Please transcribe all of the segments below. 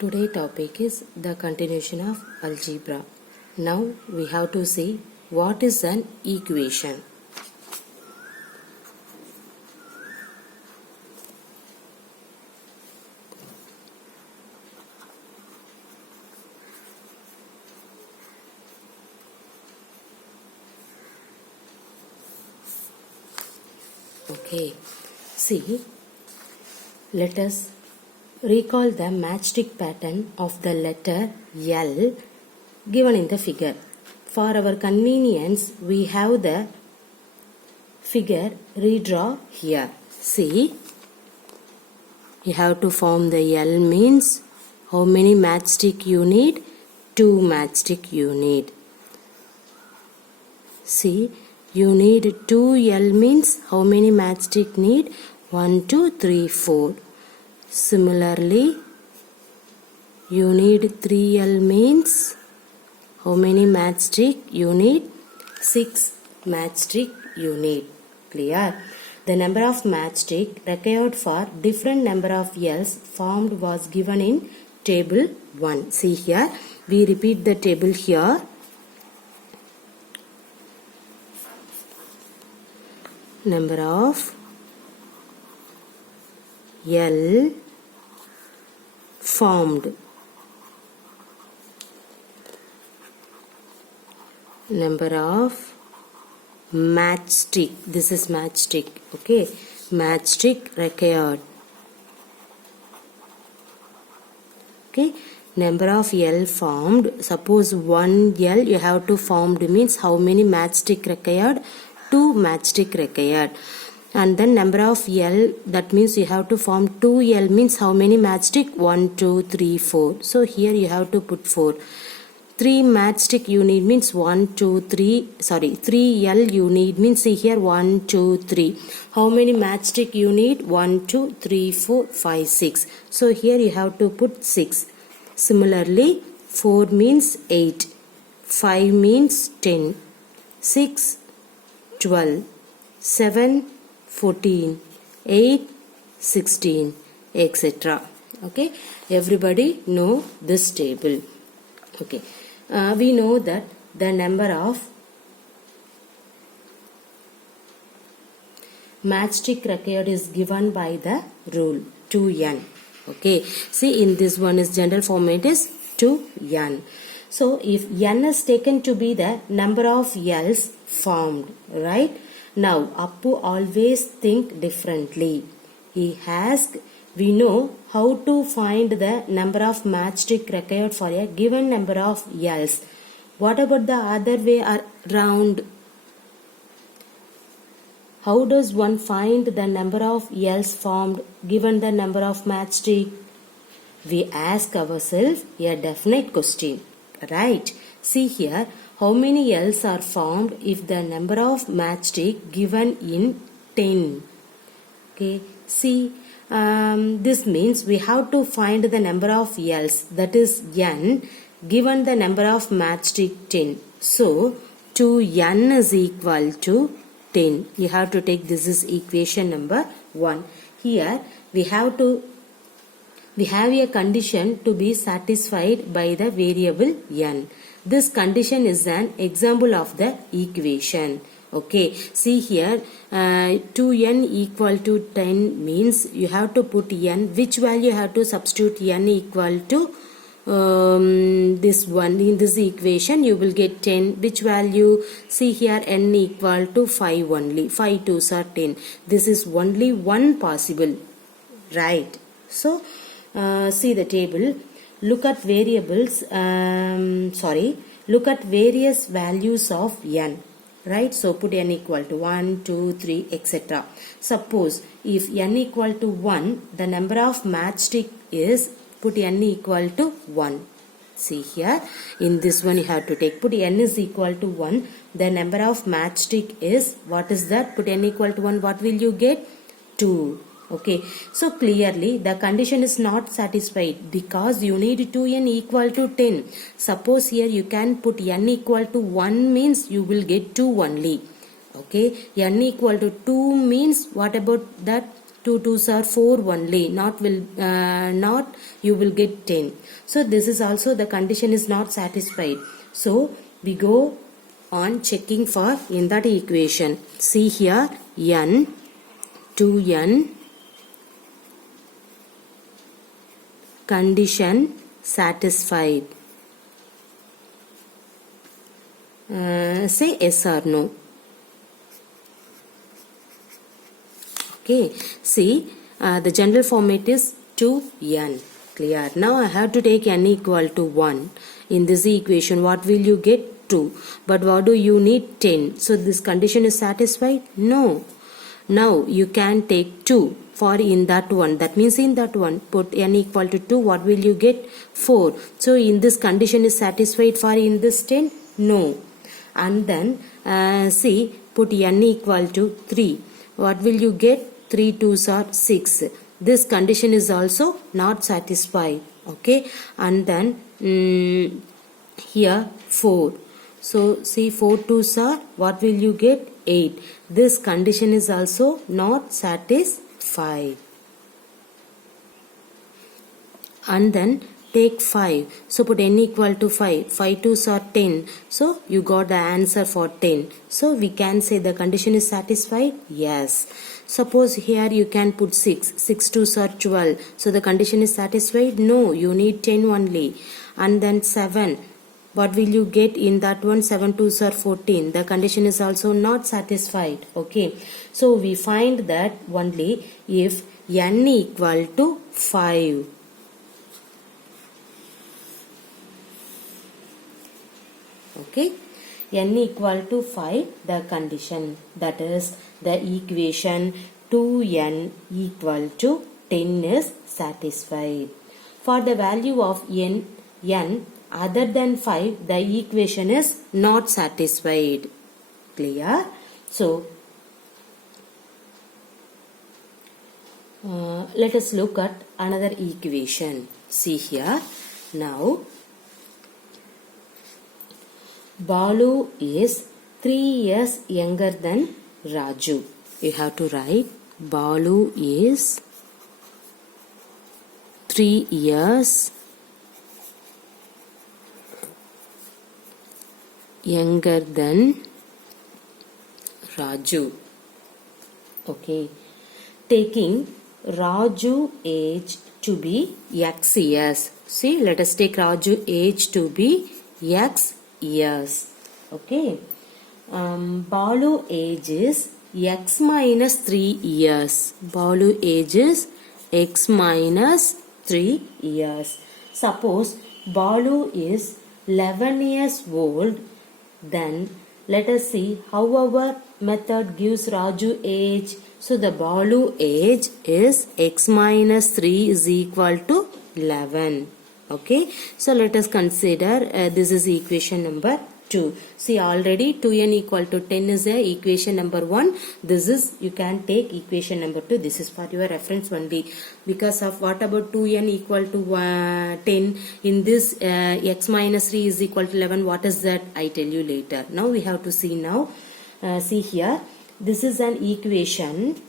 Today topic is the continuation of algebra. Now we have to see what is an equation. Okay, see, let us recall the matchstick pattern of the letter L given in the figure. For our convenience, we have the figure redraw here. See, you have to form the L means how many matchstick you need? 2 matchstick you need. See, you need 2L means how many matchstick need? 1, 2, 3, 4. Similarly, you need 3L means how many matchstick you need? 6 matchstick you need. Clear? The number of matchstick required for different number of L's formed was given in table 1. See here, we repeat the table here. Number of L formed. Number of matchstick. This is matchstick. Okay. Matchstick required. Okay. Number of L formed. Suppose 1 L you have to formed means how many matchstick required? 2 matchstick required. And then number of L, that means you have to form 2L means how many matchstick? 1, 2, 3, 4. So here you have to put 4. 3 matchstick you need means 1, 2, 3. Sorry, 3L you need means see here 1, 2, 3. How many matchstick you need? 1, 2, 3, 4, 5, 6. So here you have to put 6. Similarly, 4 means 8. 5 means 10. 6, 12. 7, 14, 8, 16, etc. Okay, everybody know this table. Okay, we know that the number of matchstick required is given by the rule 2n. Okay, see in this one is general format is 2n. So if n is taken to be the number of L's formed, right? Now, Appu always think differently. He asked, we know how to find the number of matchstick required for a given number of L's. What about the other way around? How does one find the number of L's formed given the number of matchstick? We ask ourselves a definite question, right? See here. How many L's are formed if the number of matchstick given in 10? Okay, see, this means we have to find the number of L's, that is n, given the number of matchstick 10. So, 2n is equal to 10. You have to take this is equation number 1. Here, we have a condition to be satisfied by the variable n. This condition is an example of the equation. Okay, see here 2n equal to 10 means you have to put n. Which value you have to substitute n equal to this one in this equation? You will get 10. Which value? See here n equal to 5 only. 5 2s are 10. This is only one possible, right? So see the table. Look at variables, look at various values of n, right? So put n equal to 1, 2, 3, etc. Suppose if n equal to 1, the number of matchstick is, put n equal to 1. See here, in this one you have to take, put n is equal to 1, the number of matchstick is, what is that? Put n equal to 1, what will you get? 2. Okay, so clearly the condition is not satisfied because you need 2n equal to 10. Suppose here you can put n equal to 1 means you will get 2 only. Okay, n equal to 2 means what about that? 2 2s are 4 only, not you will get 10. So this is also the condition is not satisfied. So we go on checking for in that equation. See here, n 2n condition satisfied. Say yes or no. Okay, see the general format is 2n. Clear? Now I have to take n equal to 1. In this equation, what will you get? 2. But what do you need? 10. So this condition is satisfied? No. Now you can take 2 for in that one. That means in that one, put n equal to 2. What will you get? 4. So in this condition is satisfied for in this 10? No. And then see, put n equal to 3. What will you get? 3 2s are 6. This condition is also not satisfied. Okay. And then here 4. So see, 4 2s are, what will you get? 8. This condition is also not satisfied. And then take 5. So put n equal to 5. 5 2s are 10. So you got the answer for 10. So we can say the condition is satisfied? Yes. Suppose here you can put 6. 6 2s are 12. So the condition is satisfied? No. You need 10 only. And then 7. What will you get in that one? 7 2s are 14. The condition is also not satisfied. Okay. So we find that only if n equal to 5. Okay, n equal to 5, the condition, that is the equation 2n equal to 10 is satisfied. For the value of n other than 5, the equation is not satisfied. Clear? So let us look at another equation. See here. Now Balu is 3 years younger than Raju. You have to write Balu is 3 years younger than Raju. Okay. Taking Raju age to be x years. See, let us take Raju age to be x years. Okay. Balu age is x minus 3 years. Balu age is x minus 3 years. Suppose Balu is 11 years old, then let us see how our method gives Raju age. So the Balu age is x minus 3 is equal to 11. Okay, so let us consider this is equation number 2. See, already 2n equal to 10 is the equation number 1. This is, you can take equation number 2. This is for your reference only. Because of what about 2n equal to 10? In this x minus 3 is equal to 11. What is that? I tell you later. Now we have to see now. See here. This is an equation.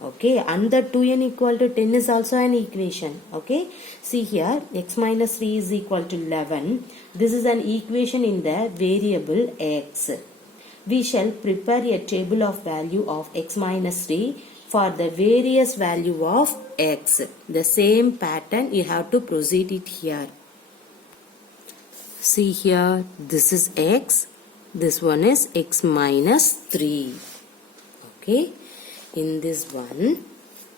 Okay, and the 2n equal to 10 is also an equation. Okay, see here, x minus 3 is equal to 11. This is an equation in the variable x. We shall prepare a table of value of x minus 3 for the various value of x. The same pattern you have to proceed it here. See here, this is x. This one is x minus 3. Okay. In this one,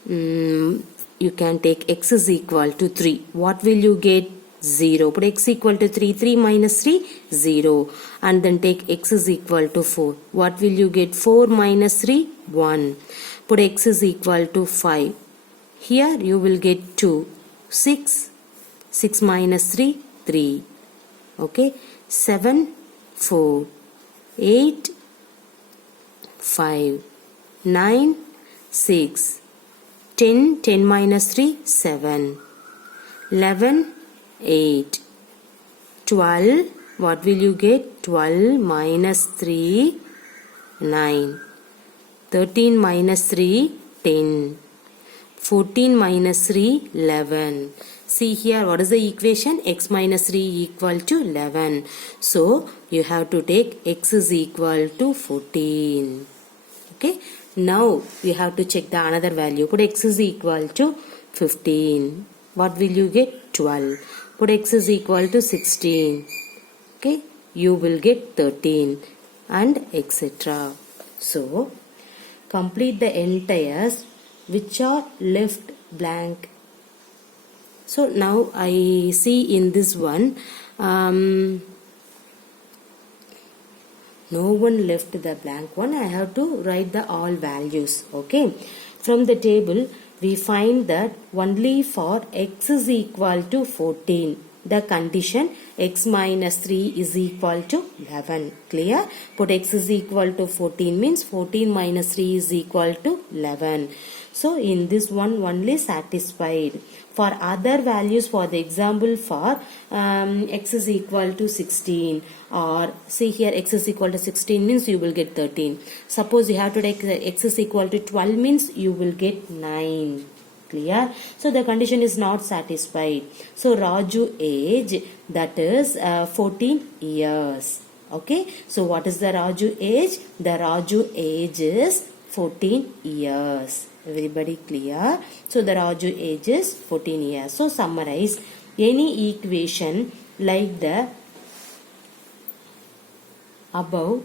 you can take x is equal to 3. What will you get? 0. Put x equal to 3. 3 minus 3, 0. And then take x is equal to 4. What will you get? 4 minus 3, 1. Put x is equal to 5. Here you will get 2. 6. 6 minus 3, 3. Okay. 7, 4. 8, 5. 9, 6, 10, 10 minus 3, 7, 11, 8, 12, what will you get? 12 minus 3, 9, 13 minus 3, 10, 14 minus 3, 11. See here, what is the equation? X minus 3 equal to 11. So, you have to take x is equal to 14. Okay. Now, we have to check the another value. Put x is equal to 15. What will you get? 12. Put x is equal to 16. Okay. You will get 13 and etc. So, complete the entires which are left blank. So now I see in this one no one left the blank one. I have to write the all values. Okay. From the table we find that only for x is equal to 14 the condition x minus 3 is equal to 11. Clear? Put x is equal to 14 means 14 minus 3 is equal to 11. So in this one only satisfied. For other values, for the example for x is equal to 16 or see here x is equal to 16 means you will get 13. Suppose you have to take x is equal to 12 means you will get 9. Clear? So the condition is not satisfied. So Raju age, that is 14 years. Okay. So what is the Raju age? The Raju age is 14 years. Everybody clear? So the Raju age is 14 years. So summarize, any equation like the above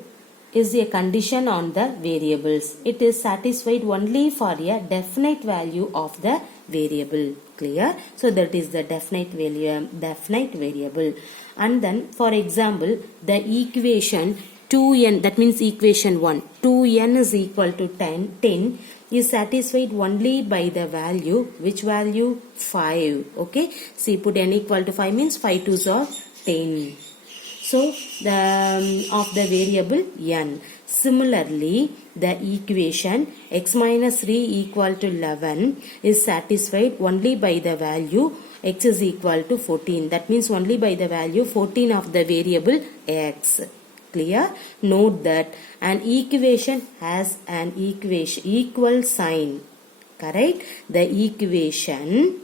is a condition on the variables. It is satisfied only for a definite value of the variable. Clear? So that is the definite variable. And then for example, the equation 2n, that means equation 1, 2n is equal to 10 is satisfied only by the value, which value? 5. Okay. See, put n equal to 5 means 5 2s are 10. So, the of the variable n. Similarly, the equation x minus 3 equal to 11 is satisfied only by the value x is equal to 14. That means only by the value 14 of the variable x. Clear? Note that an equation has an equal sign. Correct? The equation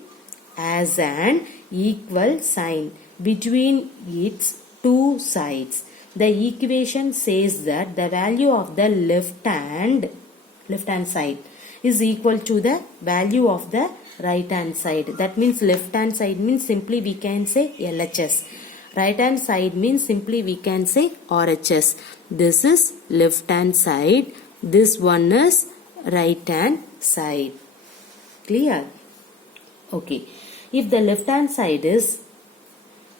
has an equal sign between its two sides. The equation says that the value of the left hand side is equal to the value of the right hand side. That means left hand side means simply we can say LHS. Right hand side means simply we can say RHS. This is left hand side. This one is right hand side. Clear? Okay. If the left hand side is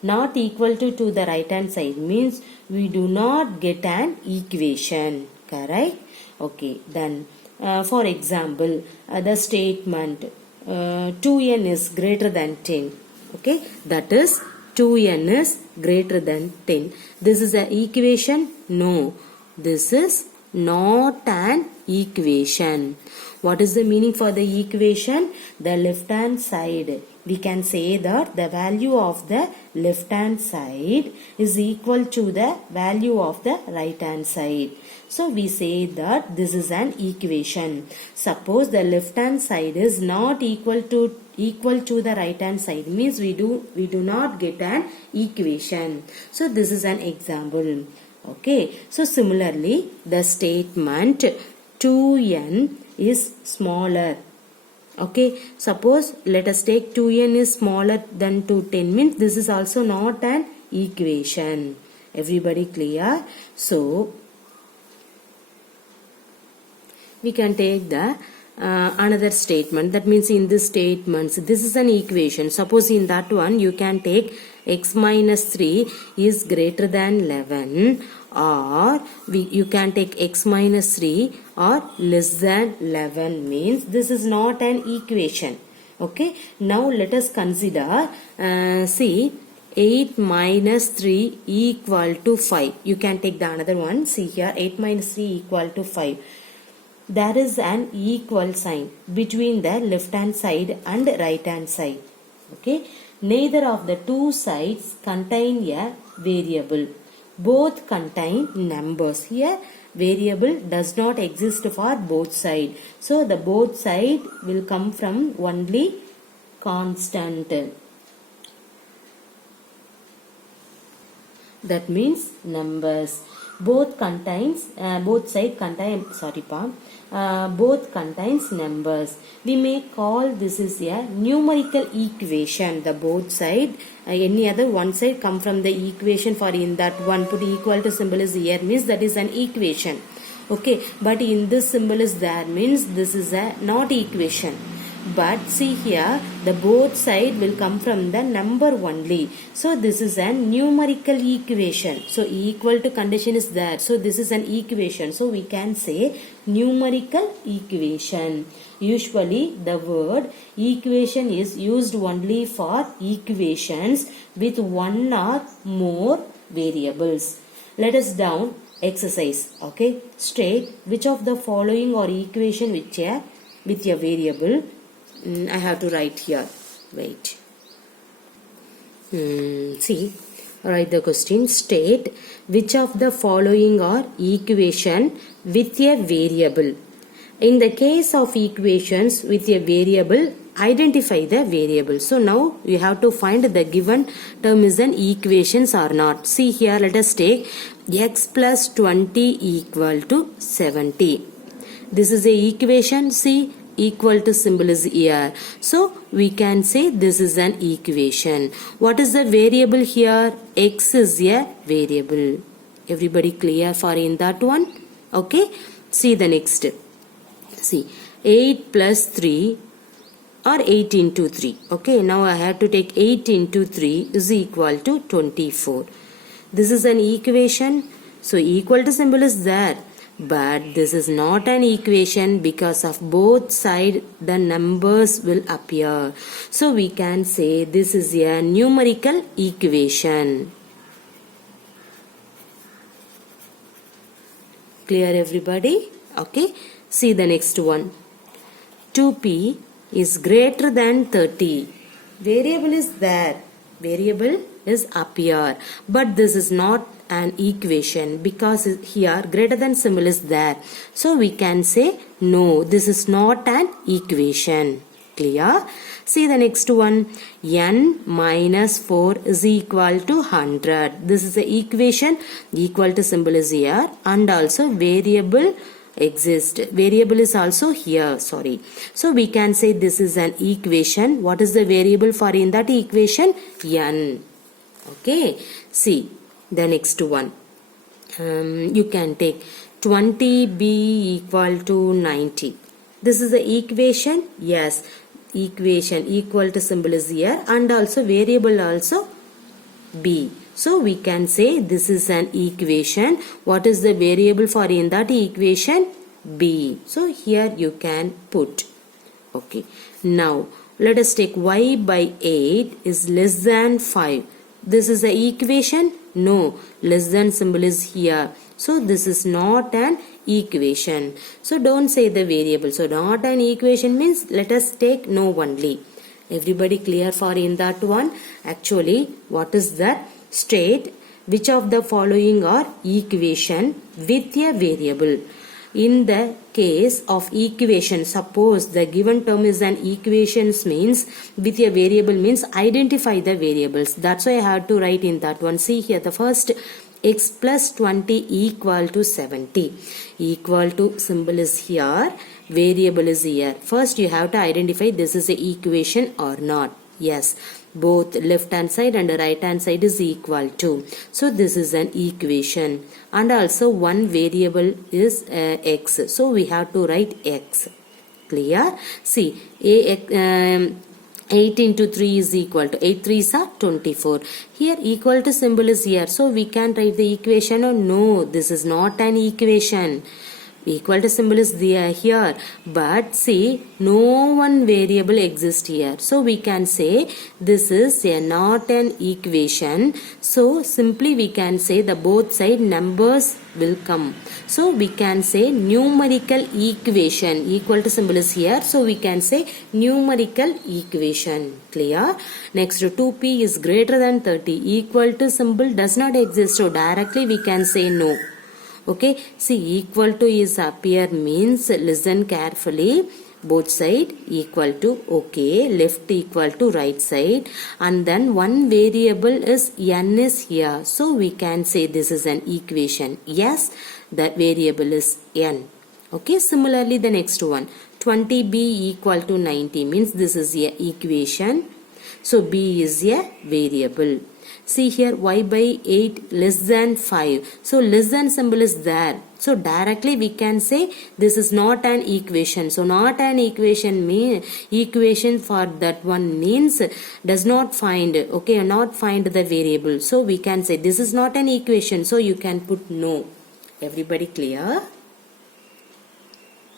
not equal to the right hand side means we do not get an equation. Correct? Okay. Then for example, the statement 2n is greater than 10. Okay. That is 2n is greater than 10. This is an equation? No. This is not an equation. What is the meaning for the equation? The left hand side. We can say that the value of the left hand side is equal to the value of the right hand side. So we say that this is an equation. Suppose the left hand side is not equal to the right hand side means we do not get an equation. So this is an example. Okay. So similarly the statement 2n is smaller. Okay. Suppose let us take 2n is smaller than 10 means this is also not an equation. Everybody clear? So we can take the another statement. That means in this statement, this is an equation. Suppose in that one you can take x minus 3 is greater than 11 or you can take x minus 3 or less than 11 means this is not an equation. Okay. Now let us consider see 8 minus 3 equal to 5. You can take the another one. See here 8 minus 3 equal to 5. There is an equal sign between the left hand side and right hand side. Okay. Neither of the two sides contain a variable. Both contain numbers. Here variable does not exist for both side. So the both side will come from only constant. That means numbers. Both contains both side contain both contains numbers. We may call this is a numerical equation. The both side any other one side come from the equation. For in that one put equal to symbol is here means that is an equation. Okay, but in this symbol is there means this is a not equation. But see here the both side will come from the number only. So this is a numerical equation. So equal to condition is there. So this is an equation. So we can say numerical equation. Usually the word equation is used only for equations with one or more variables. Let us down exercise. Okay, state which of the following or equation with a variable. I have to write here. Wait. See, write the question. State which of the following are equation with a variable. In the case of equations with a variable, identify the variable. So now you have to find the given term is an equations or not. See here, let us take x plus 20 equal to 70. This is a equation. See, equal to symbol is here. So we can say this is an equation. What is the variable here? X is a variable. Everybody clear for in that one? Okay. See the next. See 8 plus 3 or 8 into 3. Okay. Now I have to take 8 into 3 is equal to 24. This is an equation. So equal to symbol is there. But this is not an equation because of both sides the numbers will appear. So we can say this is a numerical equation. Clear everybody? Okay. See the next one. 2p is greater than 30. Variable is there. Variable is appear. But this is not an equation because here greater than symbol is there. So we can say no, this is not an equation. Clear? See the next one. N minus 4 is equal to 100. This is the equation. Equal to symbol is here and also variable exist. Variable is also here. Sorry. So we can say this is an equation. What is the variable for in that equation? N. Okay. See the next one. You can take 20b equal to 90. This is the equation. Yes. Equation equal to symbol is here and also variable also b. So we can say this is an equation. What is the variable for in that equation? B. So here you can put. Okay. Now let us take y by 8 is less than 5. This is the equation? No. Less than symbol is here. So this is not an equation. So don't say the variable. So not an equation means let us take no only. Everybody clear for in that one? Actually, what is that? State which of the following are equation with a variable. In the case of equation, suppose the given term is an equations means with a variable means identify the variables. That's why I have to write in that one. See here the first x plus 20 equal to 70. Equal to symbol is here. Variable is here. First you have to identify this is a equation or not. Yes. Both left hand side and right hand side is equal to. So this is an equation. And also one variable is x. So we have to write x. Clear? See, 8 into 3 is equal to 8 3s are 24. Here equal to symbol is here. So we can write the equation or no. This is not an equation. Equal to symbol is there here, but see no one variable exists here. So we can say this is not an equation. So simply we can say the both side numbers will come. So we can say numerical equation. Equal to symbol is here. So we can say numerical equation. Clear? Next 2p is greater than 30. Equal to symbol does not exist. So directly we can say no. Okay, see, equal to is appear means listen carefully. Both side equal to, okay, left equal to right side, and then one variable is n is here, so we can say this is an equation. Yes, that variable is n. Okay, similarly the next one, 20b equal to 90 means this is a equation, so b is a variable. See here, y by 8 less than 5, so less than symbol is there, so directly we can say this is not an equation. So not an equation mean equation for that one means does not find, okay, not find the variable, so we can say this is not an equation, so you can put no. Everybody clear?